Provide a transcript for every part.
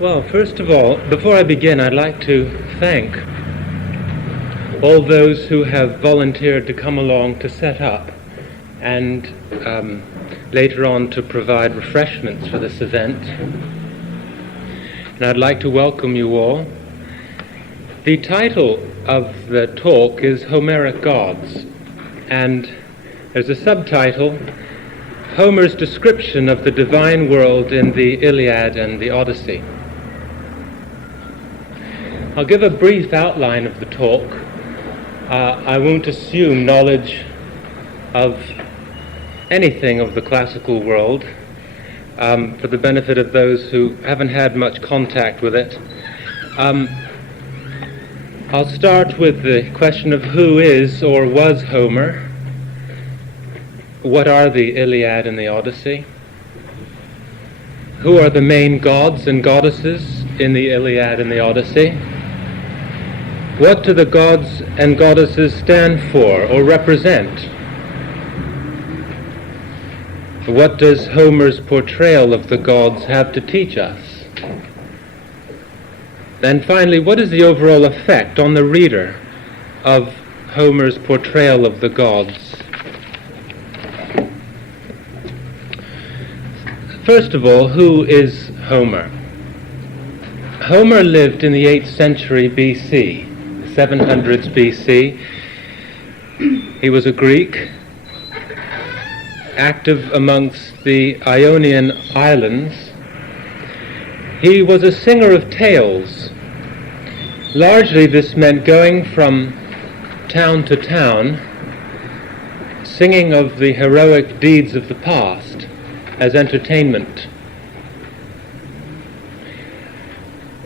Well, first of all, before I begin, I'd like to thank all those who have volunteered to come along to set up and later on to provide refreshments for this event. And I'd like to welcome you all. The title of the talk is Homeric Gods, and there's a subtitle, Homer's description of the divine world in the Iliad and the Odyssey. I'll give a brief outline of the talk. I won't assume knowledge of anything of the classical world for the benefit of those who haven't had much contact with it. I'll start with the question of who is or was Homer. What are the Iliad and the Odyssey? Who are the main gods and goddesses in the Iliad and the Odyssey? What do the gods and goddesses stand for or represent? What does Homer's portrayal of the gods have to teach us? And finally, what is the overall effect on the reader of Homer's portrayal of the gods? First of all, who is Homer? Homer lived in the 8th century BC, 700s BC. He was a Greek, active amongst the Ionian Islands. He was a singer of tales. Largely this meant going from town to town, singing of the heroic deeds of the past as entertainment.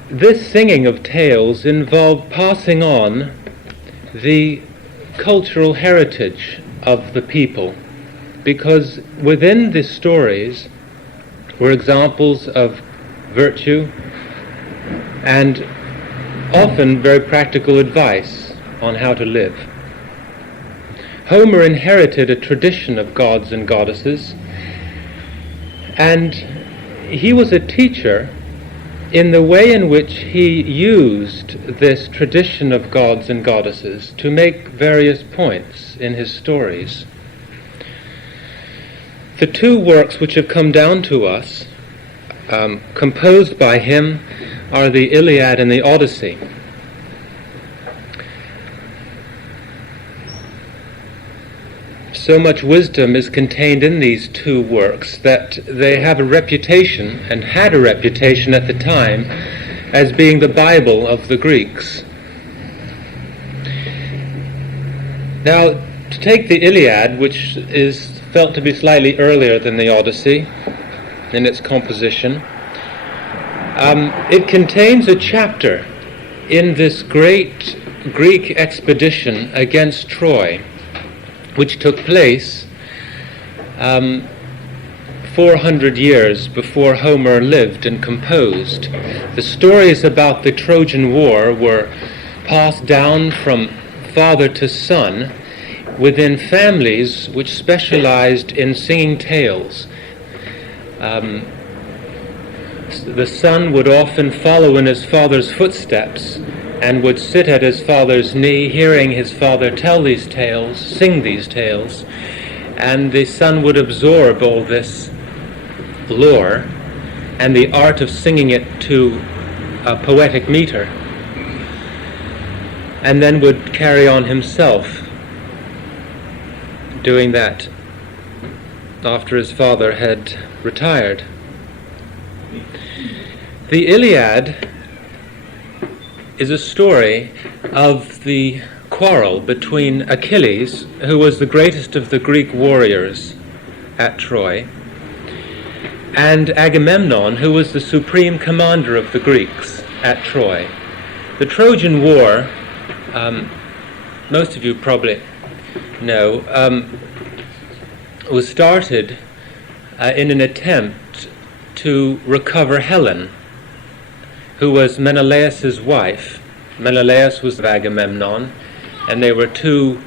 This singing of tales involved passing on the cultural heritage of the people, because within the stories were examples of virtue and often very practical advice on how to live. Homer inherited a tradition of gods and goddesses, and he was a teacher in the way in which he used this tradition of gods and goddesses to make various points in his stories. The two works which have come down to us, composed by him, are the Iliad and the Odyssey. So much wisdom is contained in these two works that they have a reputation, and had a reputation at the time, as being the Bible of the Greeks. Now, to take the Iliad, which is felt to be slightly earlier than the Odyssey in its composition, it contains a chapter in this great Greek expedition against Troy, which took place 400 years before Homer lived and composed. The stories about the Trojan War were passed down from father to son within families which specialized in singing tales. The son would often follow in his father's footsteps and would sit at his father's knee, hearing his father tell these tales, sing these tales, and the son would absorb all this lore and the art of singing it to a poetic meter, and then would carry on himself doing that after his father had retired. The Iliad is a story of the quarrel between Achilles, who was the greatest of the Greek warriors at Troy, and Agamemnon, who was the supreme commander of the Greeks at Troy. The Trojan War, most of you probably know, was started in an attempt to recover Helen, who was Menelaus's wife. Menelaus was of Agamemnon, and they were two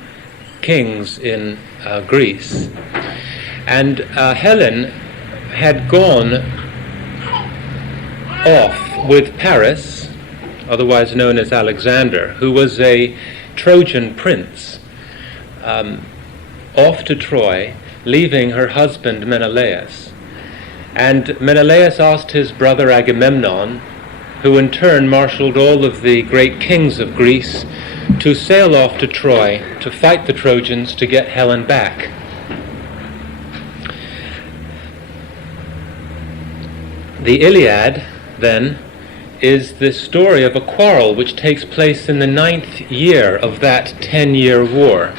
kings in Greece. And Helen had gone off with Paris, otherwise known as Alexander, who was a Trojan prince, off to Troy, leaving her husband Menelaus. And Menelaus asked his brother Agamemnon, who in turn marshaled all of the great kings of Greece, to sail off to Troy to fight the Trojans to get Helen back. The Iliad, then, is the story of a quarrel which takes place in the 9th year of that 10-year war.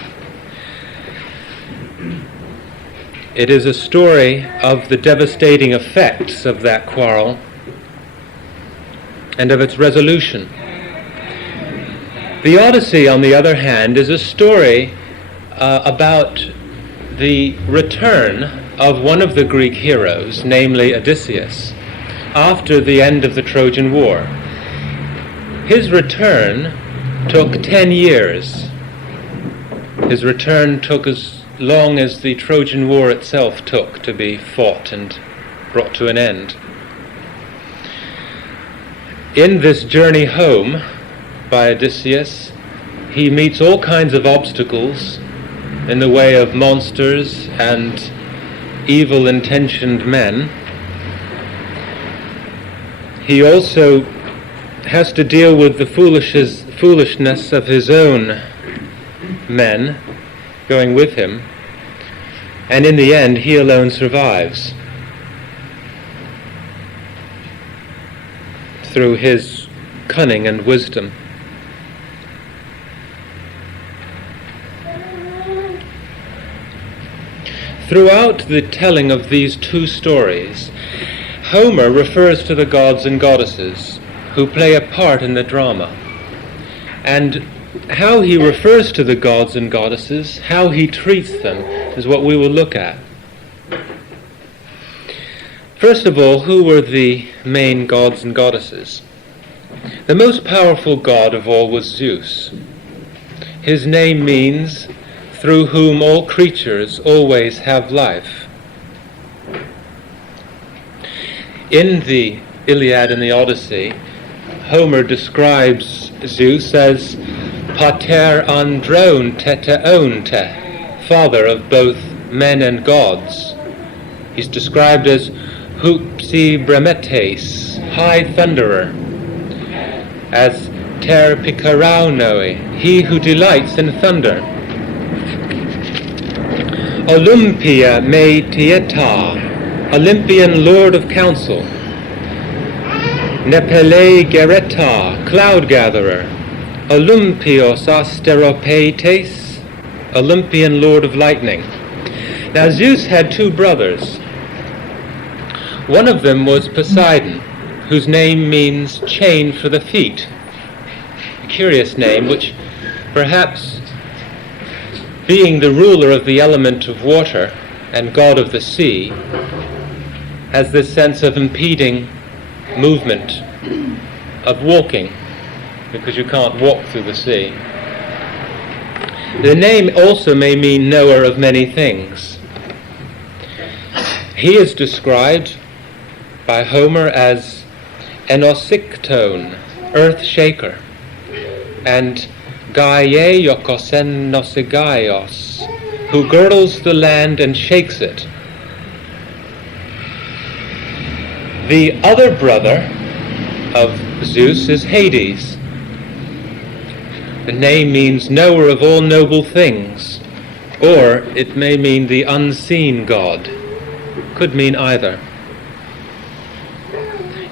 It is a story of the devastating effects of that quarrel and of its resolution. The Odyssey, on the other hand, is a story about the return of one of the Greek heroes, namely Odysseus, after the end of the Trojan War. His return took 10 years. His return took as long as the Trojan War itself took to be fought and brought to an end. In this journey home by Odysseus, he meets all kinds of obstacles in the way of monsters and evil-intentioned men. He also has to deal with the foolishness of his own men going with him, and in the end he alone survives through his cunning and wisdom. Throughout the telling of these two stories, Homer refers to the gods and goddesses who play a part in the drama. And how he refers to the gods and goddesses, how he treats them, is what we will look at. First of all, who were the main gods and goddesses? The most powerful god of all was Zeus. His name means, through whom all creatures always have life. In the Iliad and the Odyssey, Homer describes Zeus as pater andron teteonte, father of both men and gods. He's described as hupsi bremetes, high thunderer, as ter picaraunoe, he who delights in thunder. Olympia me tieta, Olympian lord of counsel. Nepele gereta, cloud gatherer. Olympios asteropates, Olympian lord of lightning. Now Zeus had two brothers. One of them was Poseidon, whose name means chain for the feet. A curious name, which perhaps, being the ruler of the element of water and god of the sea, has this sense of impeding movement, of walking, because you can't walk through the sea. The name also may mean knower of many things. He is described by Homer as enosikton, earth shaker, and gaieiokosen nosigaios, who girdles the land and shakes it. The other brother of Zeus is Hades. The name means knower of all noble things, or it may mean the unseen god. Could mean either.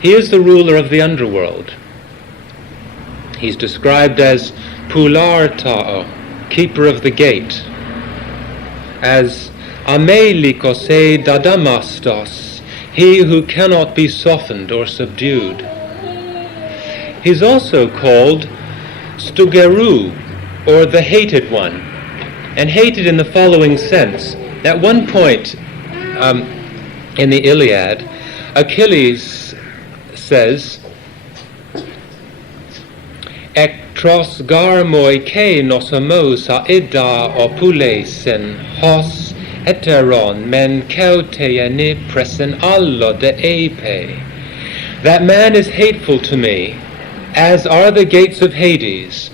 He is the ruler of the underworld. He's described as Poulartao, keeper of the gate, as Amelikose Dadamastos, he who cannot be softened or subdued. He's also called Stugeru, or the hated one, and hated in the following sense. At one point in the Iliad, Achilles says, Ektros garmoi ke nosamos a ida opulesen hos heteron men keuteiani presen allo de epe. That man is hateful to me, as are the gates of Hades,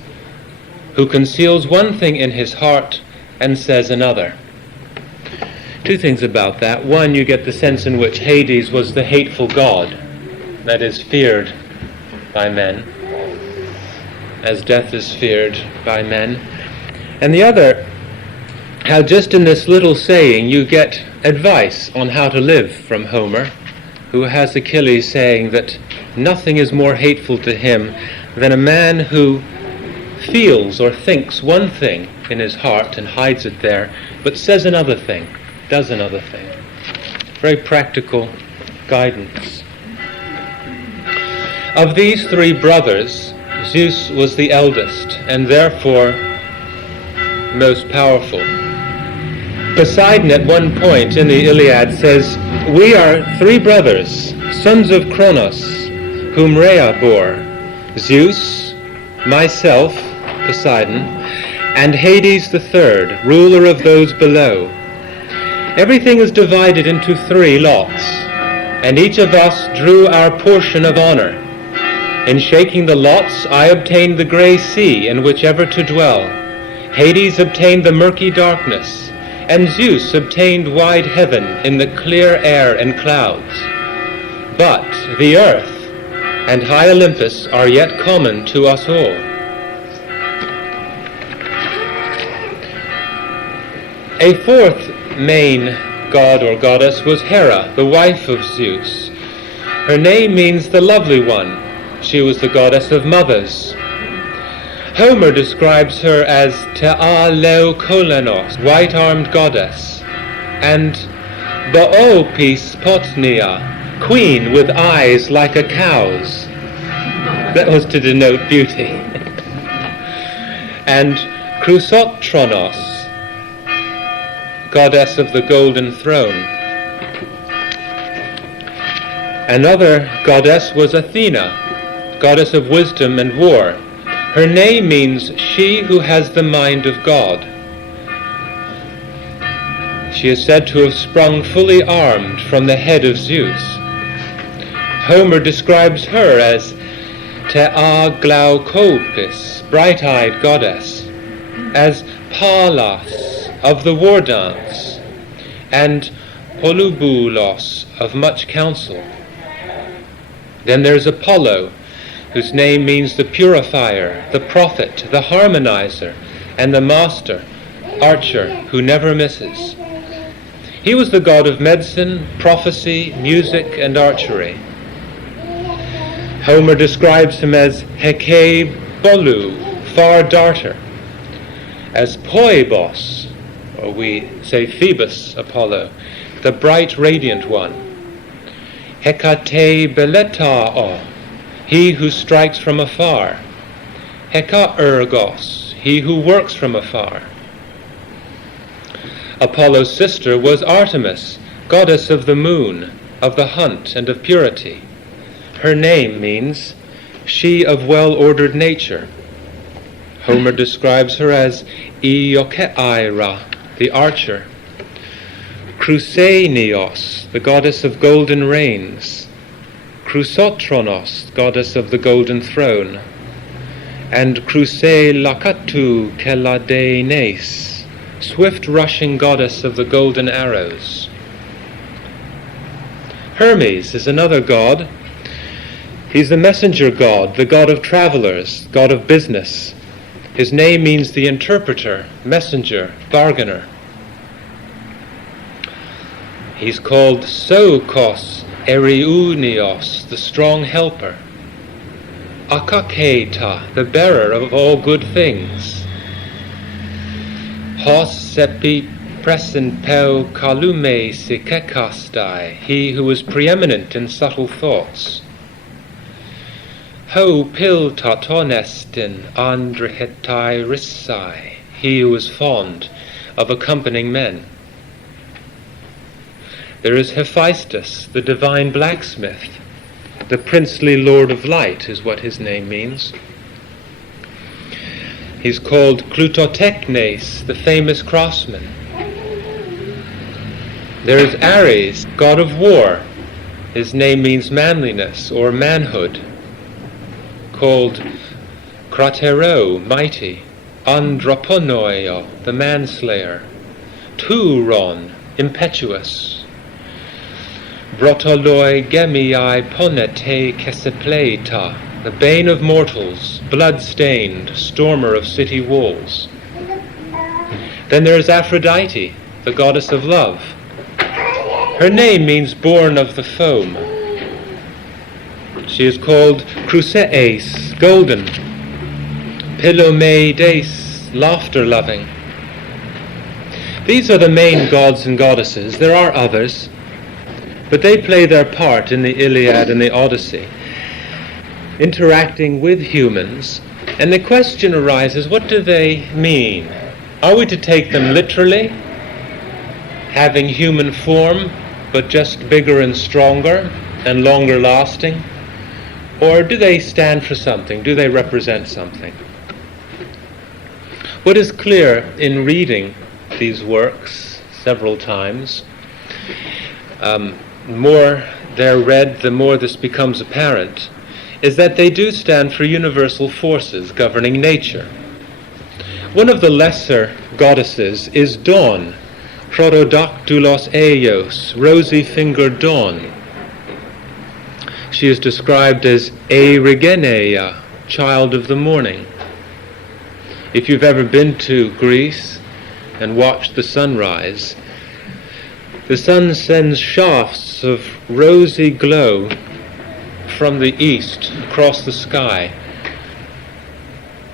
who conceals one thing in his heart and says another. Two things about that. One, you get the sense in which Hades was the hateful god, that is, feared by men, as death is feared by men. And the other, how just in this little saying you get advice on how to live from Homer, who has Achilles saying that nothing is more hateful to him than a man who feels or thinks one thing in his heart and hides it there, but says another thing, does another thing. Very practical guidance. Of these three brothers, Zeus was the eldest and therefore most powerful. Poseidon at one point in the Iliad says, "We are three brothers, sons of Kronos, whom Rhea bore, Zeus, myself, Poseidon, and Hades the third, ruler of those below. Everything is divided into 3 lots, and each of us drew our portion of honor. In shaking the lots, I obtained the gray sea in which ever to dwell. Hades obtained the murky darkness, and Zeus obtained wide heaven in the clear air and clouds. But the earth and high Olympus are yet common to us all." A fourth main god or goddess was Hera, the wife of Zeus. Her name means the lovely one. She was the goddess of mothers. Homer describes her as Tea Leo Kolanos, white-armed goddess, and Boopis Potnia, queen with eyes like a cow's. That was to denote beauty. And Chrysotronos, goddess of the golden throne. Another goddess was Athena, goddess of wisdom and war. Her name means she who has the mind of God. She is said to have sprung fully armed from the head of Zeus. Homer describes her as Tea Glaukopis, bright-eyed goddess, as Pallas of the war dance, and Polyboulos of much counsel. Then there's Apollo, whose name means the purifier, the prophet, the harmonizer, and the master, archer who never misses. He was the god of medicine, prophecy, music, and archery. Homer describes him as Heke Bolu, far darter, as Poibos, or we say Phoebus Apollo, the bright radiant one, Hekate Beletao, he who strikes from afar, Hekaergos, he who works from afar. Apollo's sister was Artemis, goddess of the moon, of the hunt, and of purity. Her name means she of well-ordered nature. Homer describes her as Iokeaira, the archer, Chrysaenios, the goddess of golden reins, Chrysotronos, goddess of the golden throne, and Chrysaelakatu Keladenes, swift-rushing goddess of the golden arrows. Hermes is another god. He's the messenger god, the god of travelers, god of business. His name means the interpreter, messenger, bargainer. He's called Soukos Eriunios, the strong helper. Akaketa, the bearer of all good things. Hos sepi presentpeu kalume sikekastai, he who is preeminent in subtle thoughts. Ho pil tatonestin andrihetai rissai, he who is fond of accompanying men. There is Hephaestus, the divine blacksmith. The princely lord of light is what his name means. He's called Klutotechnes, the famous craftsman. There is Ares, god of war. His name means manliness or manhood, called kratero, mighty, androponoio, the manslayer, touron, impetuous, brotoloi gemiai ponete kesepleita, the bane of mortals, blood-stained, stormer of city walls. Then there is Aphrodite, the goddess of love. Her name means born of the foam. She is called Chryseis, golden, Pilomeides, laughter-loving. These are the main gods and goddesses. There are others, but they play their part in the Iliad and the Odyssey, interacting with humans. And the question arises, what do they mean? Are we to take them literally, having human form, but just bigger and stronger and longer lasting? Or do they stand for something? Do they represent something? What is clear in reading these works several times, the more they're read, the more this becomes apparent, is that they do stand for universal forces governing nature. One of the lesser goddesses is Dawn, Chrorodactylos Eios, rosy-fingered dawn. She is described as Erigeneia, child of the morning. If you've ever been to Greece and watched the sunrise, the sun sends shafts of rosy glow from the east across the sky.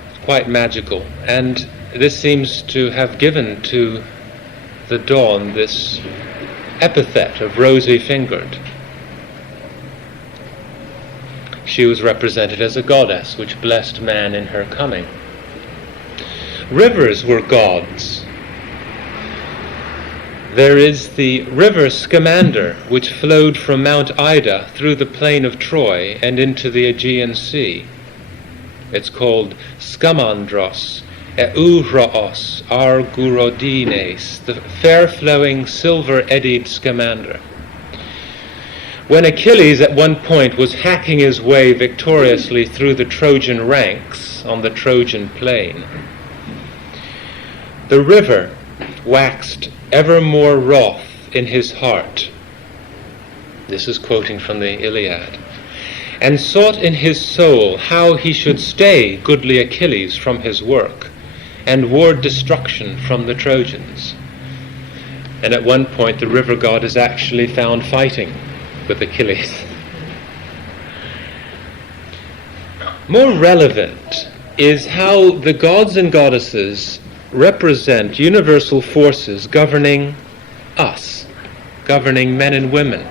It's quite magical, and this seems to have given to the dawn this epithet of rosy-fingered. She was represented as a goddess which blessed man in her coming. Rivers were gods. There is the river Scamander, which flowed from Mount Ida through the plain of Troy and into the Aegean Sea. It's called Skamandros, Euros, Argourodines, the fair-flowing, silver-eddied Scamander. When Achilles at one point was hacking his way victoriously through the Trojan ranks on the Trojan plain, the river waxed ever more wroth in his heart. This is quoting from the Iliad. And sought in his soul how he should stay goodly Achilles from his work, and ward destruction from the Trojans. And at one point the river god is actually found fighting with Achilles. More relevant is how the gods and goddesses represent universal forces governing us, governing men and women.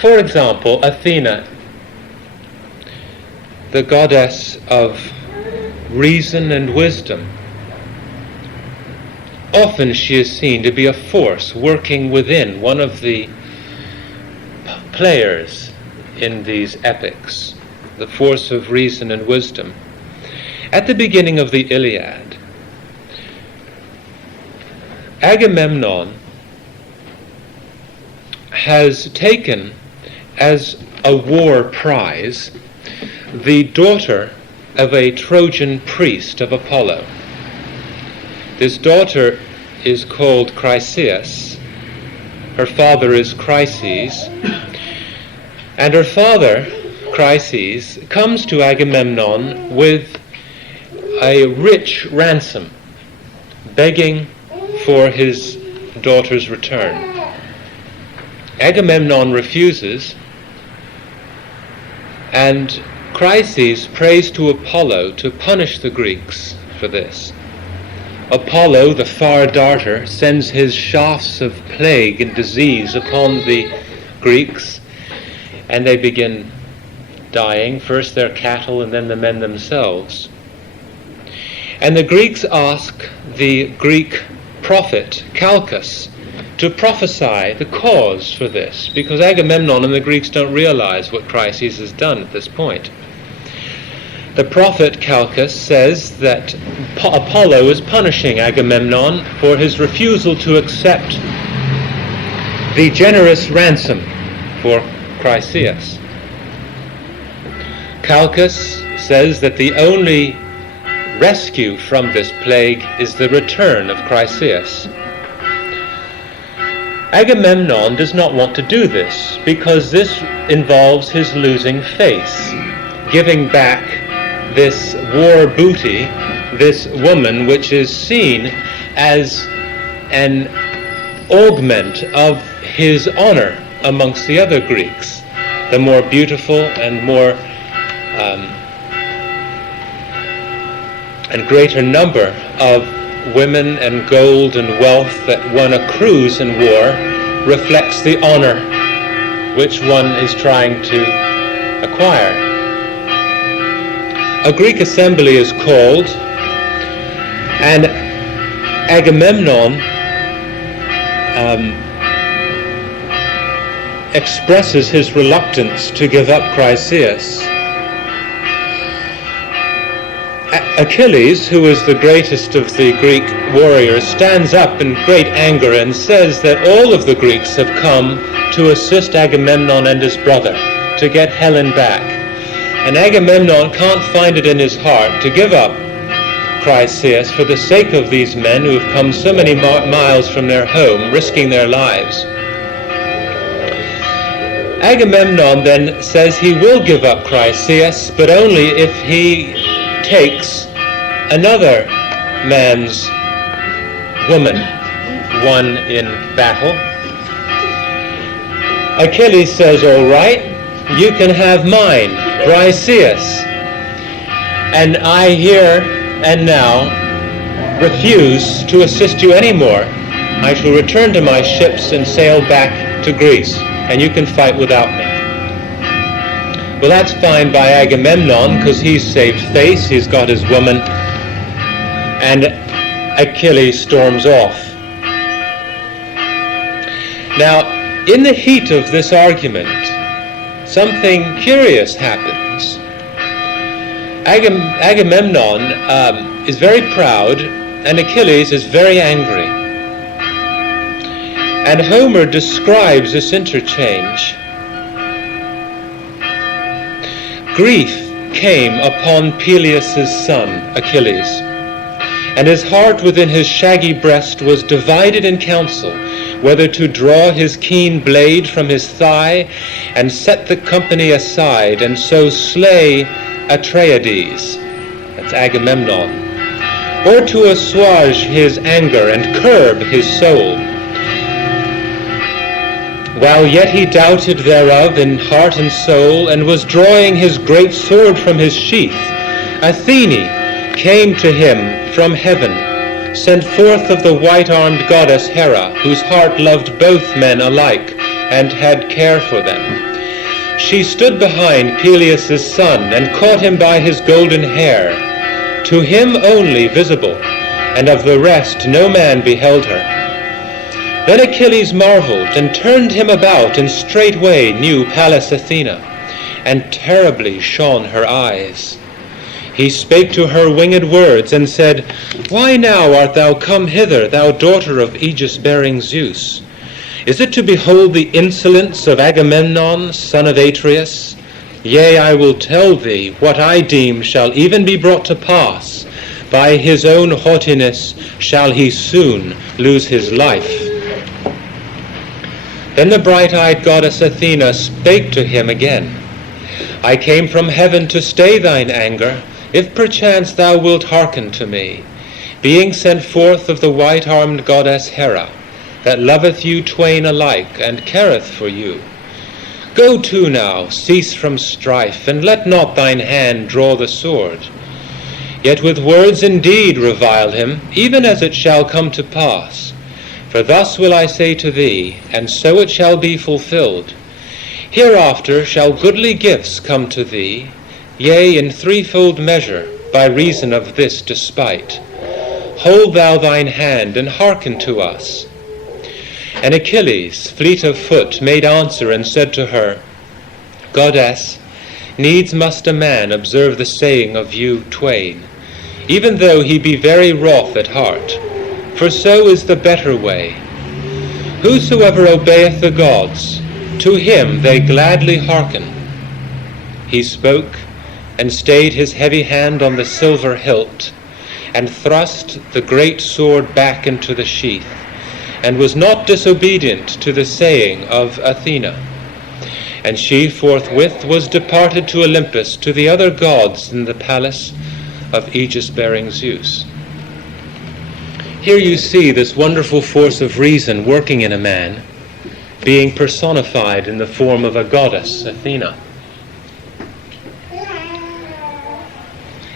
For example, Athena, the goddess of reason and wisdom. Often she is seen to be a force working within one of the players in these epics, the force of reason and wisdom. At the beginning of the Iliad, Agamemnon has taken as a war prize the daughter of a Trojan priest of Apollo. This daughter is called Chryseis. Her father is Chryses. And her father, Chryses, comes to Agamemnon with a rich ransom, begging for his daughter's return. Agamemnon refuses, and Chryses prays to Apollo to punish the Greeks for this. Apollo, the far darter, sends his shafts of plague and disease upon the Greeks, and they begin dying, first their cattle and then the men themselves. And the Greeks ask the Greek prophet Calchas to prophesy the cause for this, because Agamemnon and the Greeks don't realize what Chryses has done at this point. The prophet Calchas says that Apollo is punishing Agamemnon for his refusal to accept the generous ransom for Chryseis. Calchas says that the only rescue from this plague is the return of Chryseis. Agamemnon does not want to do this because this involves his losing face, giving back this war booty, this woman, which is seen as an augment of his honor amongst the other Greeks, the more beautiful and more and greater number of women and gold and wealth that one accrues in war reflects the honor which one is trying to acquire. A Greek assembly is called, and Agamemnon expresses his reluctance to give up Chryseis. Achilles, who is the greatest of the Greek warriors, stands up in great anger and says that all of the Greeks have come to assist Agamemnon and his brother to get Helen back. And Agamemnon can't find it in his heart to give up Chryseis for the sake of these men who have come so many miles from their home, risking their lives. Agamemnon then says he will give up Chryseis, but only if he takes another man's woman won in battle. Achilles says, all right, you can have mine, Chryseis, and I here and now refuse to assist you anymore. I shall return to my ships and sail back to Greece, and you can fight without me. Well, that's fine by Agamemnon, because he's saved face, he's got his woman, and Achilles storms off. Now, in the heat of this argument, something curious happens. Agamemnon is very proud, and Achilles is very angry. And Homer describes this interchange. Grief came upon Peleus' son, Achilles, and his heart within his shaggy breast was divided in counsel, whether to draw his keen blade from his thigh and set the company aside, and so slay Atreides, that's Agamemnon, or to assuage his anger and curb his soul. While yet he doubted thereof in heart and soul, and was drawing his great sword from his sheath, Athene came to him from heaven, sent forth of the white-armed goddess Hera, whose heart loved both men alike, and had care for them. She stood behind Peleus' son, and caught him by his golden hair, to him only visible, and of the rest no man beheld her. Then Achilles marveled, and turned him about, and straightway knew Pallas Athena, and terribly shone her eyes. He spake to her winged words, and said, Why now art thou come hither, thou daughter of Aegis-bearing Zeus? Is it to behold the insolence of Agamemnon, son of Atreus? Yea, I will tell thee what I deem shall even be brought to pass. By his own haughtiness shall he soon lose his life. Then the bright-eyed goddess Athena spake to him again, I came from heaven to stay thine anger, if perchance thou wilt hearken to me, being sent forth of the white-armed goddess Hera, that loveth you twain alike, and careth for you. Go to now, cease from strife, and let not thine hand draw the sword. Yet with words indeed revile him, even as it shall come to pass. For thus will I say to thee, and so it shall be fulfilled. Hereafter shall goodly gifts come to thee, yea, in threefold measure, by reason of this despite. Hold thou thine hand, and hearken to us. And Achilles, fleet of foot, made answer, and said to her, Goddess, needs must a man observe the saying of you twain, even though he be very wroth at heart. For so is the better way. Whosoever obeyeth the gods, to him they gladly hearken. He spoke, and stayed his heavy hand on the silver hilt, and thrust the great sword back into the sheath, and was not disobedient to the saying of Athena. And she forthwith was departed to Olympus, to the other gods in the palace of Aegis-bearing Zeus. Here you see this wonderful force of reason working in a man, being personified in the form of a goddess, Athena.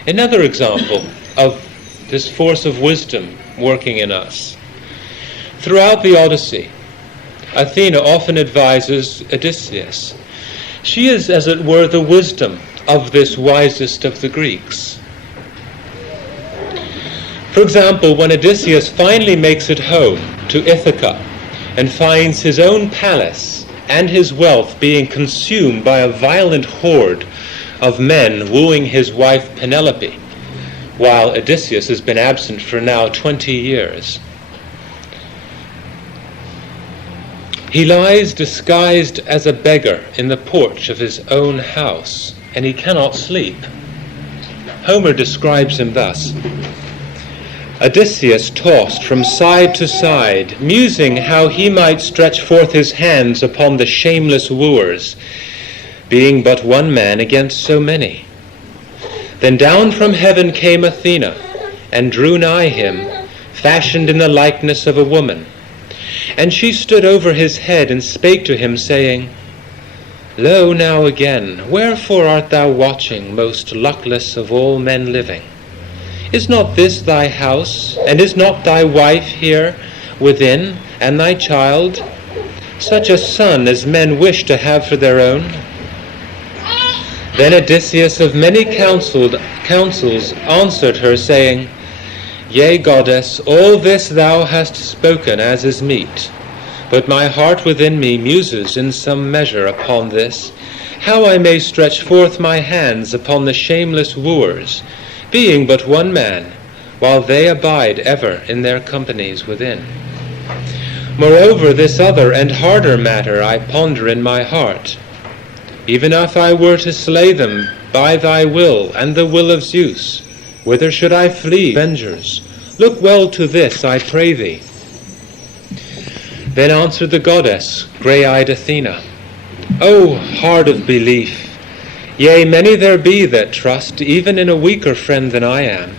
Another example of this force of wisdom working in us. Throughout the Odyssey, Athena often advises Odysseus. She is, as it were, the wisdom of this wisest of the Greeks. For example, when Odysseus finally makes it home to Ithaca and finds his own palace and his wealth being consumed by a violent horde of men wooing his wife Penelope, while Odysseus has been absent for now 20 years. He lies disguised as a beggar in the porch of his own house, and he cannot sleep. Homer describes him thus: Odysseus tossed from side to side, musing how he might stretch forth his hands upon the shameless wooers, being but one man against so many. Then down from heaven came Athena, and drew nigh him, fashioned in the likeness of a woman. And she stood over his head, and spake to him, saying, Lo, now again, wherefore art thou watching, most luckless of all men living? Is not this thy house, and is not thy wife here within, and thy child, such a son as men wish to have for their own? Then Odysseus of many counsels answered her, saying, Yea, goddess, all this thou hast spoken as is meet, but my heart within me muses in some measure upon this, how I may stretch forth my hands upon the shameless wooers, being but one man, while they abide ever in their companies within. Moreover, this other and harder matter I ponder in my heart. Even if I were to slay them by thy will and the will of Zeus, whither should I flee, avengers? Look well to this, I pray thee. Then answered the goddess, grey-eyed Athena, O hard of belief! Yea, many there be that trust, even in a weaker friend than I am,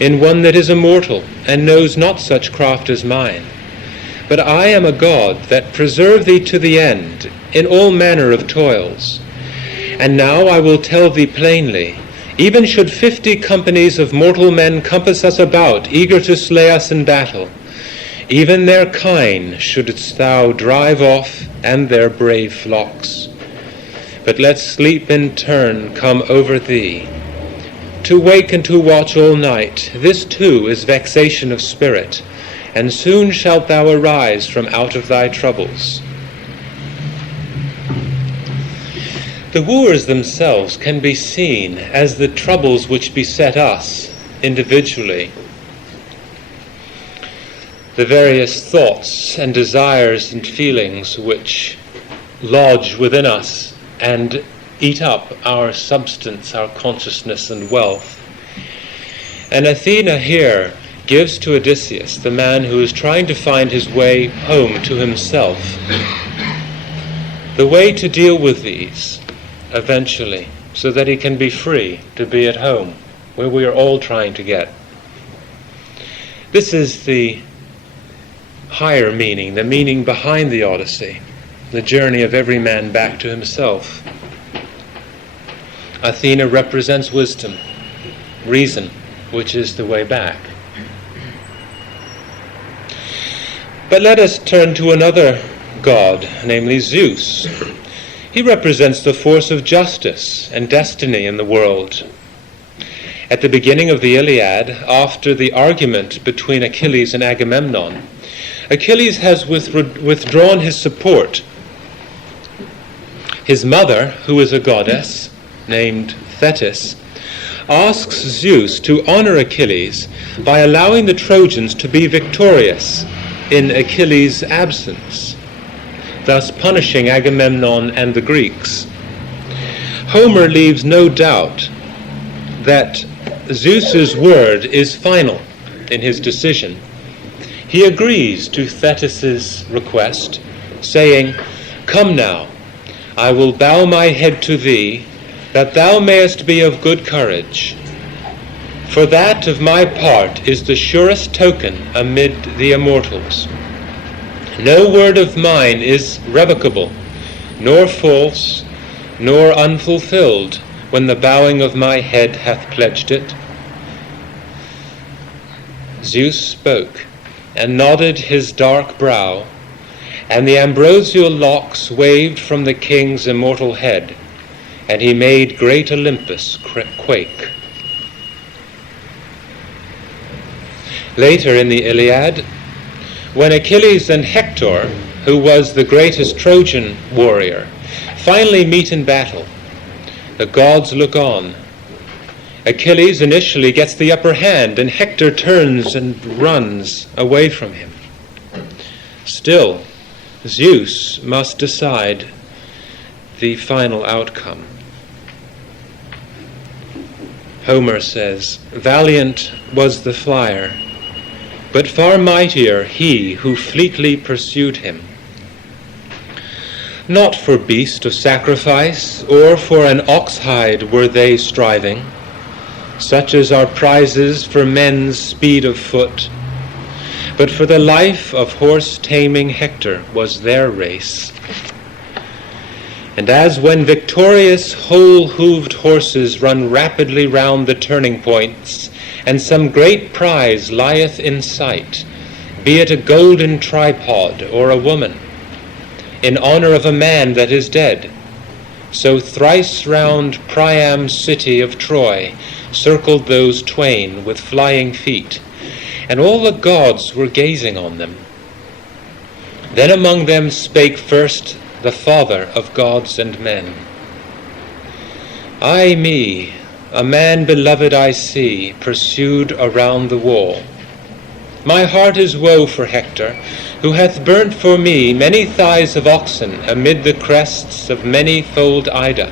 in one that is immortal, and knows not such craft as mine. But I am a god that preserve thee to the end, in all manner of toils. And now I will tell thee plainly, even should 50 companies of mortal men compass us about, eager to slay us in battle, even their kine shouldst thou drive off, and their brave flocks. But let sleep in turn come over thee. To wake and to watch all night, this too is vexation of spirit, and soon shalt thou arise from out of thy troubles. The wooers themselves can be seen as the troubles which beset us individually. The various thoughts and desires and feelings which lodge within us and eat up our substance, our consciousness and wealth. And Athena here gives to Odysseus, the man who is trying to find his way home to himself, the way to deal with these eventually, so that he can be free to be at home, where we are all trying to get. This is the higher meaning, the meaning behind the Odyssey, the journey of every man back to himself. Athena represents wisdom, reason, which is the way back. But let us turn to another god, namely Zeus. He represents the force of justice and destiny in the world. At the beginning of the Iliad, after the argument between Achilles and Agamemnon, Achilles has withdrawn his support. His mother, who is a goddess named Thetis, asks Zeus to honor Achilles by allowing the Trojans to be victorious in Achilles' absence, thus punishing Agamemnon and the Greeks. Homer leaves no doubt that Zeus's word is final in his decision. He agrees to Thetis' request, saying, "Come now, I will bow my head to thee, that thou mayest be of good courage. For that of my part is the surest token amid the immortals. No word of mine is revocable, nor false, nor unfulfilled, when the bowing of my head hath pledged it." Zeus spoke, and nodded his dark brow, and the ambrosial locks waved from the king's immortal head, and he made great Olympus quake. Later in the Iliad, when Achilles and Hector, who was the greatest Trojan warrior, finally meet in battle, the gods look on. Achilles initially gets the upper hand, and Hector turns and runs away from him. Still, Zeus must decide the final outcome. Homer says, "Valiant was the flyer, but far mightier he who fleetly pursued him. Not for beast of sacrifice, or for an ox hide were they striving, such as are prizes for men's speed of foot, but for the life of horse-taming Hector was their race. And as when victorious whole-hooved horses run rapidly round the turning points, and some great prize lieth in sight, be it a golden tripod or a woman, in honor of a man that is dead, so thrice round Priam's city of Troy circled those twain with flying feet, and all the gods were gazing on them. Then among them spake first the Father of gods and men. Ay me, a man beloved I see, pursued around the wall. My heart is woe for Hector, who hath burnt for me many thighs of oxen amid the crests of many-fold Ida,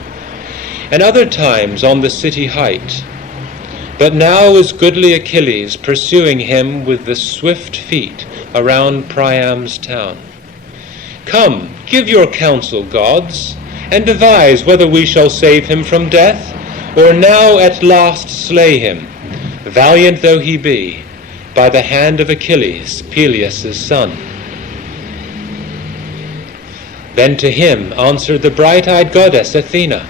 and other times on the city height. But now is goodly Achilles pursuing him with the swift feet around Priam's town. Come, give your counsel, gods, and devise whether we shall save him from death, or now at last slay him, valiant though he be, by the hand of Achilles, Peleus' son." Then to him answered the bright-eyed goddess Athena,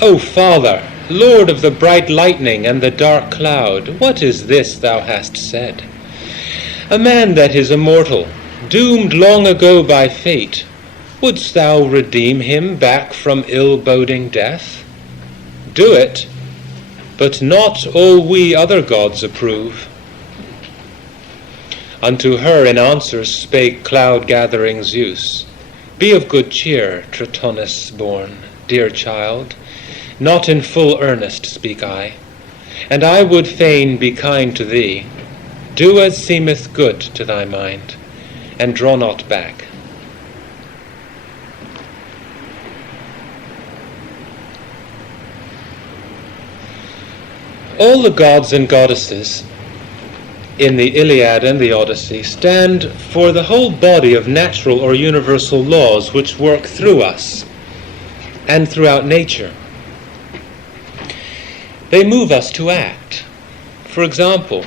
"O Father, Lord of the bright lightning and the dark cloud, what is this thou hast said? A man that is immortal, doomed long ago by fate, wouldst thou redeem him back from ill-boding death? Do it, but not all we other gods approve." Unto her in answer spake cloud-gathering Zeus, "Be of good cheer, Tritonus-born, dear child, not in full earnest speak I, and I would fain be kind to thee. Do as seemeth good to thy mind, and draw not back." All the gods and goddesses in the Iliad and the Odyssey stand for the whole body of natural or universal laws which work through us and throughout nature. They move us to act. For example,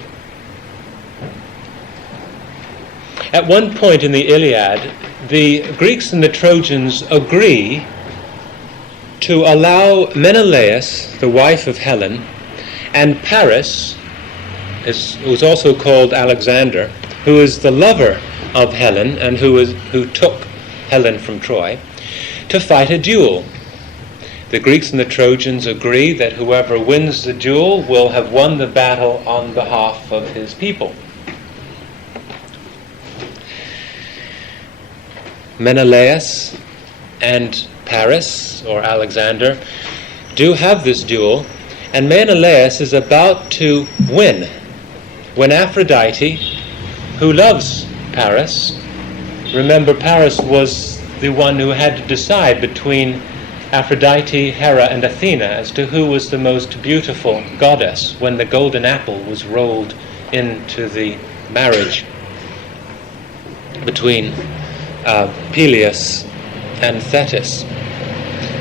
at one point in the Iliad, the Greeks and the Trojans agree to allow Menelaus, the wife of Helen, and Paris, who's also called Alexander, who is the lover of Helen and who took Helen from Troy, to fight a duel. The Greeks and the Trojans agree that whoever wins the duel will have won the battle on behalf of his people. Menelaus and Paris, or Alexander, do have this duel, and Menelaus is about to win when Aphrodite, who loves Paris. Remember, Paris was the one who had to decide between Aphrodite, Hera, and Athena as to who was the most beautiful goddess when the golden apple was rolled into the marriage between Peleus and Thetis.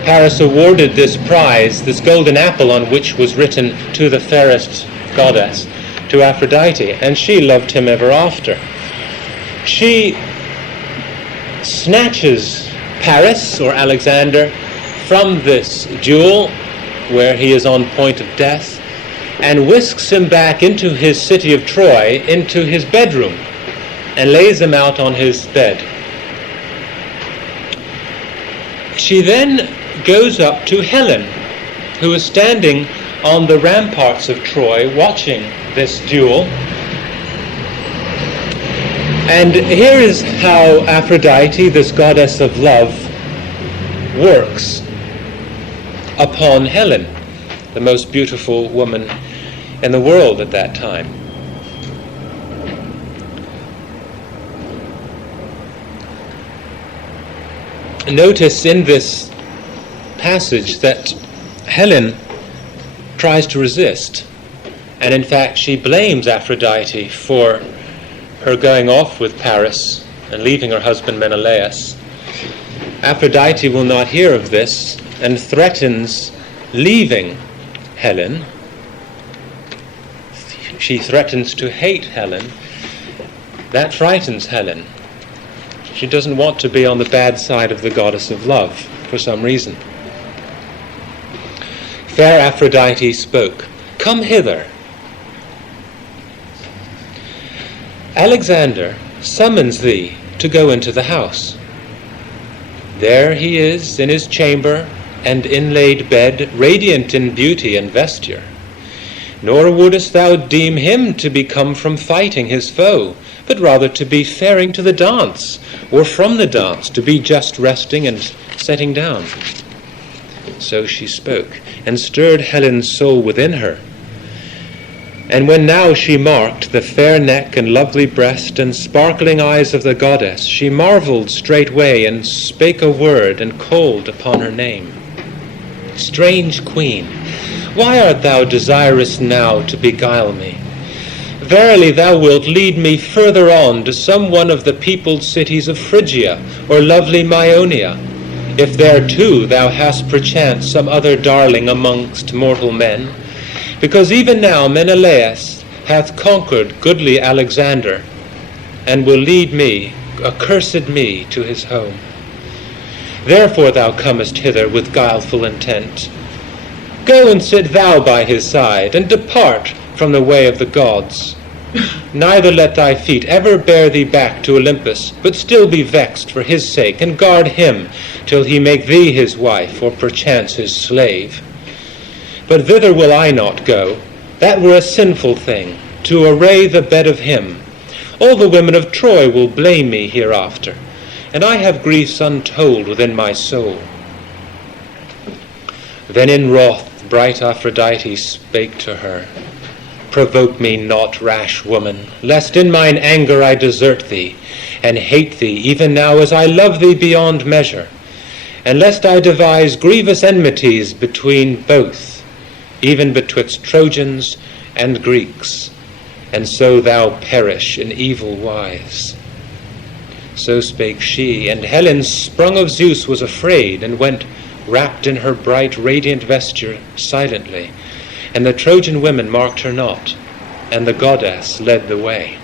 Paris awarded this prize, this golden apple on which was written "to the fairest goddess," to Aphrodite, and she loved him ever after. She snatches Paris, or Alexander, from this duel where he is on point of death, and whisks him back into his city of Troy, into his bedroom, and lays him out on his bed. She then goes up to Helen, who is standing on the ramparts of Troy watching this duel. And here is how Aphrodite, this goddess of love, works upon Helen, the most beautiful woman in the world at that time. Notice in this passage that Helen tries to resist, and in fact she blames Aphrodite for her going off with Paris and leaving her husband Menelaus. Aphrodite will not hear of this and threatens leaving Helen. She threatens to hate Helen. That frightens Helen. She doesn't want to be on the bad side of the goddess of love for some reason. Fair Aphrodite spoke, "Come hither. Alexander summons thee to go into the house. There he is in his chamber and inlaid bed, radiant in beauty and vesture. Nor wouldest thou deem him to be come from fighting his foe, but rather to be faring to the dance, or from the dance to be just resting and setting down." So she spoke, and stirred Helen's soul within her. And when now she marked the fair neck and lovely breast and sparkling eyes of the goddess, she marvelled straightway, and spake a word, and called upon her name. "Strange queen, why art thou desirous now to beguile me? Verily thou wilt lead me further on to some one of the peopled cities of Phrygia, or lovely Maeonia, if there too thou hast perchance some other darling amongst mortal men. Because even now Menelaus hath conquered goodly Alexander, and will lead me, accursed me, to his home. Therefore thou comest hither with guileful intent. Go and sit thou by his side, and depart from the way of the gods. Neither let thy feet ever bear thee back to Olympus, but still be vexed for his sake, and guard him till he make thee his wife, or perchance his slave. But thither will I not go. That were a sinful thing, to array the bed of him. All the women of Troy will blame me hereafter, and I have griefs untold within my soul." Then in wrath bright Aphrodite spake to her, "Provoke me not, rash woman, lest in mine anger I desert thee, and hate thee even now as I love thee beyond measure, and lest I devise grievous enmities between both, even betwixt Trojans and Greeks, and so thou perish in evil wise." So spake she, and Helen, sprung of Zeus, was afraid, and went wrapped in her bright radiant vesture silently, and the Trojan women marked her not, and the goddess led the way.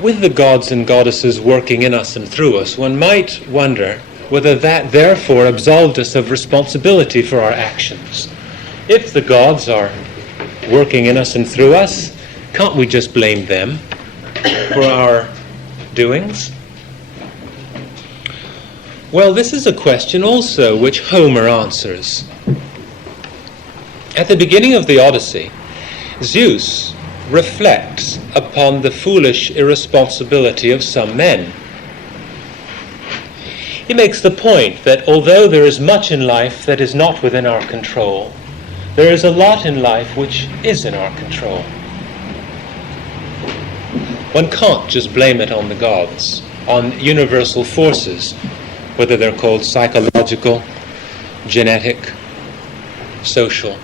With the gods and goddesses working in us and through us, one might wonder whether that therefore absolved us of responsibility for our actions. If the gods are working in us and through us, can't we just blame them for our doings? Well, this is a question also which Homer answers. At the beginning of the Odyssey, Zeus reflects upon the foolish irresponsibility of some men. He makes the point that although there is much in life that is not within our control, there is a lot in life which is in our control. One can't just blame it on the gods, on universal forces, whether they're called psychological, genetic, social,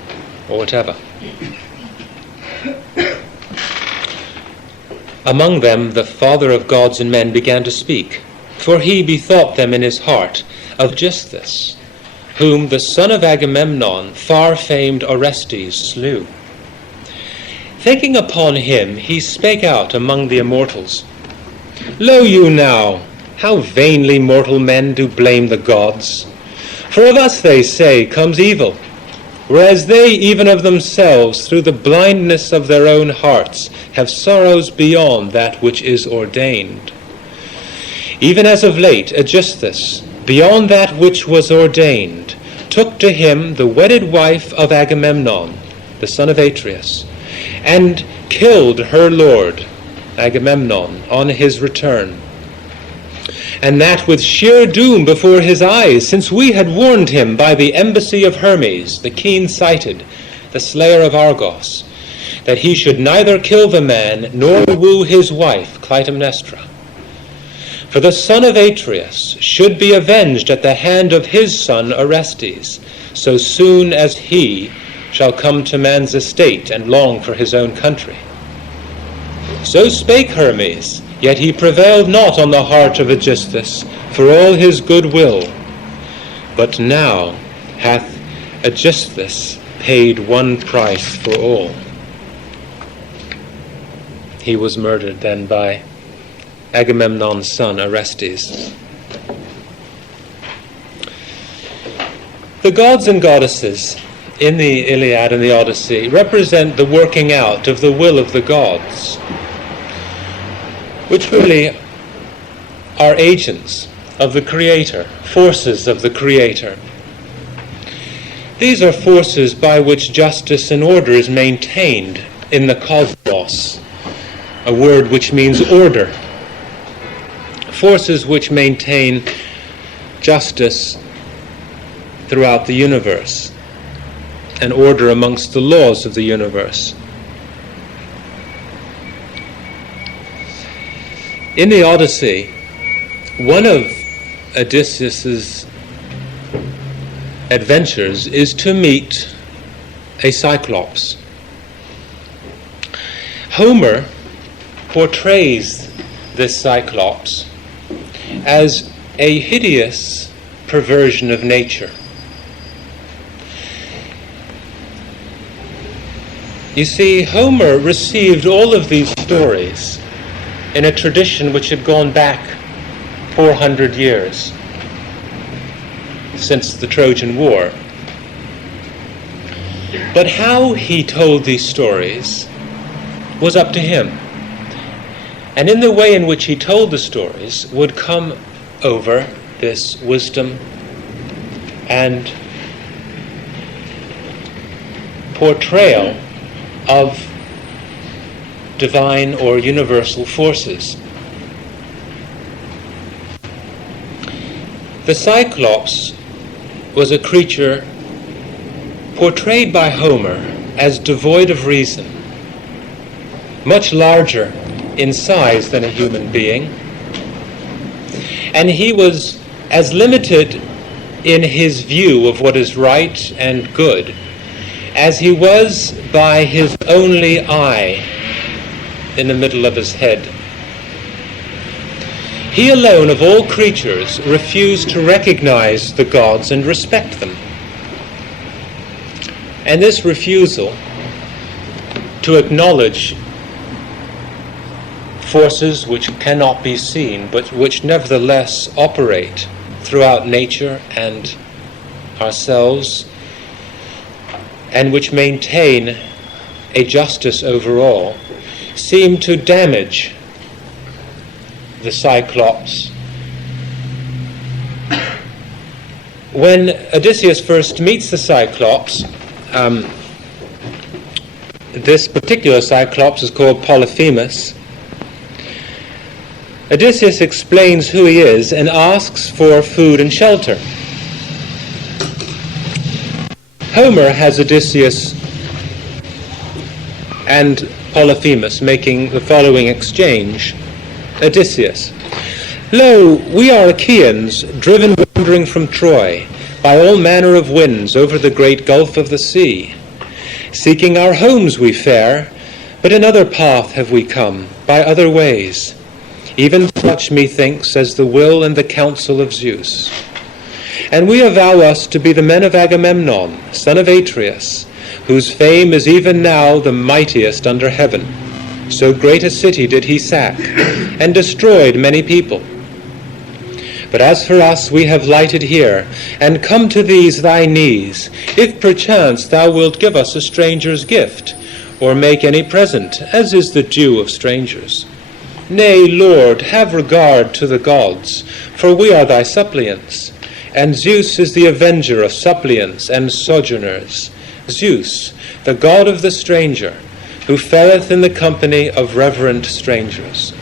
or whatever. Among them the Father of gods and men began to speak, for he bethought them in his heart of Aegisthus, whom the son of Agamemnon, far-famed Orestes, slew. Thinking upon him, he spake out among the immortals, Lo you now, how vainly mortal men do blame the gods! For of us, they say, comes evil, whereas they even of themselves, through the blindness of their own hearts, have sorrows beyond that which is ordained. Even as of late Aegisthus, beyond that which was ordained, took to him the wedded wife of Agamemnon, the son of Atreus, and killed her lord, Agamemnon, on his return. And that with sheer doom before his eyes, since we had warned him by the embassy of Hermes, the keen-sighted, the slayer of Argos, that he should neither kill the man nor woo his wife, Clytemnestra. For the son of Atreus should be avenged at the hand of his son Orestes, so soon as he shall come to man's estate and long for his own country. So spake Hermes, yet he prevailed not on the heart of Aegisthus for all his good will. But now hath Aegisthus paid one price for all. He was murdered then by Agamemnon's son Orestes. The gods and goddesses in the Iliad and the Odyssey represent the working out of the will of the gods, which really are agents of the Creator, forces of the Creator. These are forces by which justice and order is maintained in the cosmos, a word which means order. Forces which maintain justice throughout the universe and order amongst the laws of the universe. In the Odyssey, one of Odysseus's adventures is to meet a Cyclops. Homer portrays this Cyclops as a hideous perversion of nature. You see, Homer received all of these stories in a tradition which had gone back 400 years since the Trojan War. But how he told these stories was up to him. And in the way in which he told the stories would come over this wisdom and portrayal of divine or universal forces. The Cyclops was a creature portrayed by Homer as devoid of reason, much larger in size than a human being, and he was as limited in his view of what is right and good as he was by his only eye in the middle of his head. He alone of all creatures refused to recognize the gods and respect them. And this refusal to acknowledge forces which cannot be seen, but which nevertheless operate throughout nature and ourselves, and which maintain a justice overall, seem to damage the Cyclops. When Odysseus first meets the Cyclops, this particular Cyclops is called Polyphemus. Odysseus explains who he is and asks for food and shelter. Homer has Odysseus and Polyphemus making the following exchange. Odysseus: Lo, we are Achaeans, driven wandering from Troy, by all manner of winds over the great gulf of the sea. Seeking our homes we fare, but another path have we come, by other ways, even such, methinks, as the will and the counsel of Zeus. And we avow us to be the men of Agamemnon, son of Atreus, whose fame is even now the mightiest under heaven. So great a city did he sack, and destroyed many people. But as for us, we have lighted here, and come to these thy knees, if perchance thou wilt give us a stranger's gift, or make any present, as is the due of strangers. Nay, Lord, have regard to the gods, for we are thy suppliants, and Zeus is the avenger of suppliants and sojourners. Zeus, the god of the stranger, who fareth in the company of reverent strangers.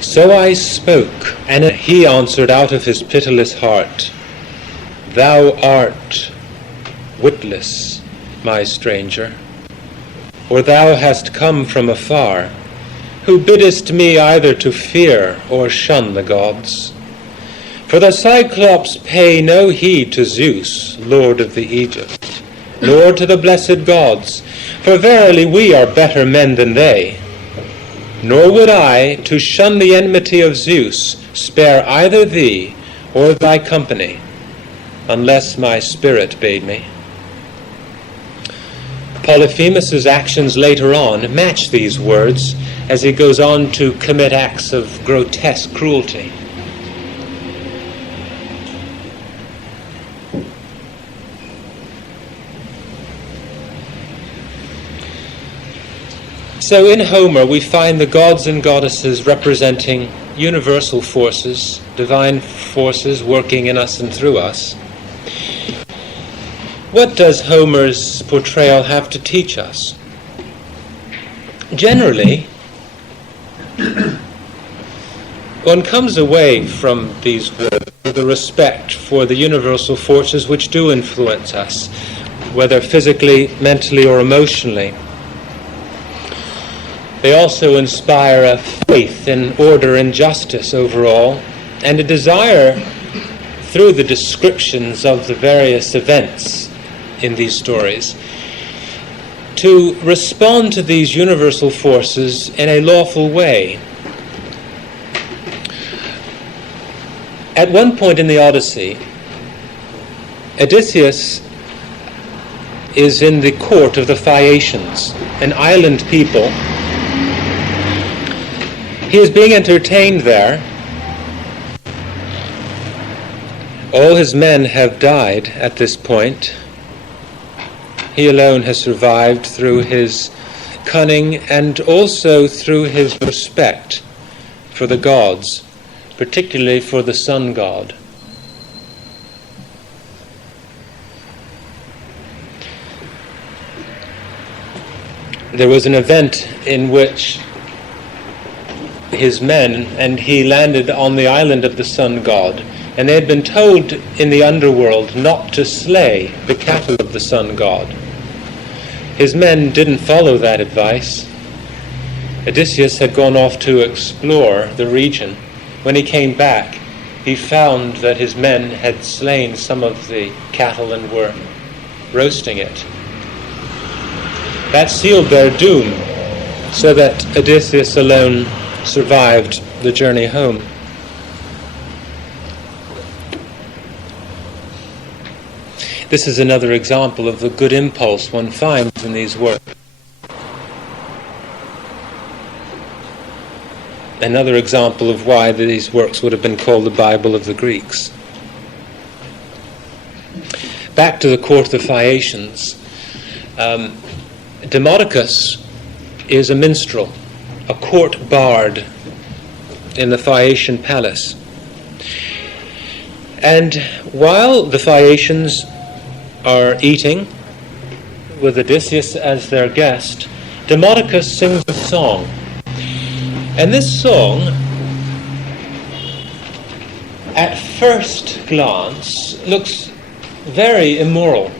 So I spoke, and he answered out of his pitiless heart, Thou art witless, my stranger, or thou hast come from afar, who biddest me either to fear or shun the gods. For the Cyclops pay no heed to Zeus, lord of the Egypt, nor to the blessed gods, for verily we are better men than they. Nor would I, to shun the enmity of Zeus, spare either thee or thy company, unless my spirit bade me. Polyphemus's actions later on match these words as he goes on to commit acts of grotesque cruelty. So in Homer we find the gods and goddesses representing universal forces, divine forces working in us and through us. What does Homer's portrayal have to teach us? Generally, one comes away from these words with a respect for the universal forces which do influence us, whether physically, mentally, or emotionally. They also inspire a faith in order and justice overall, and a desire, through the descriptions of the various events in these stories, to respond to these universal forces in a lawful way. At one point in the Odyssey, Odysseus is in the court of the Phaeacians, an island people. He is being entertained there. All his men have died at this point. He alone has survived through his cunning and also through his respect for the gods, particularly for the sun god. There was an event in which his men and he landed on the island of the sun god, and they had been told in the underworld not to slay the cattle of the sun god. His men didn't follow that advice. Odysseus had gone off to explore the region. When he came back, he found that his men had slain some of the cattle and were roasting it. That sealed their doom, so that Odysseus alone survived the journey home. This is another example of the good impulse one finds in these works. Another example of why these works would have been called the Bible of the Greeks. Back to the court of the Phaeacians. Demodocus is a minstrel, a court bard in the Phaeacian palace. And while the Phaeacians are eating with Odysseus as their guest, Demodocus sings a song. And this song, at first glance, looks very immoral.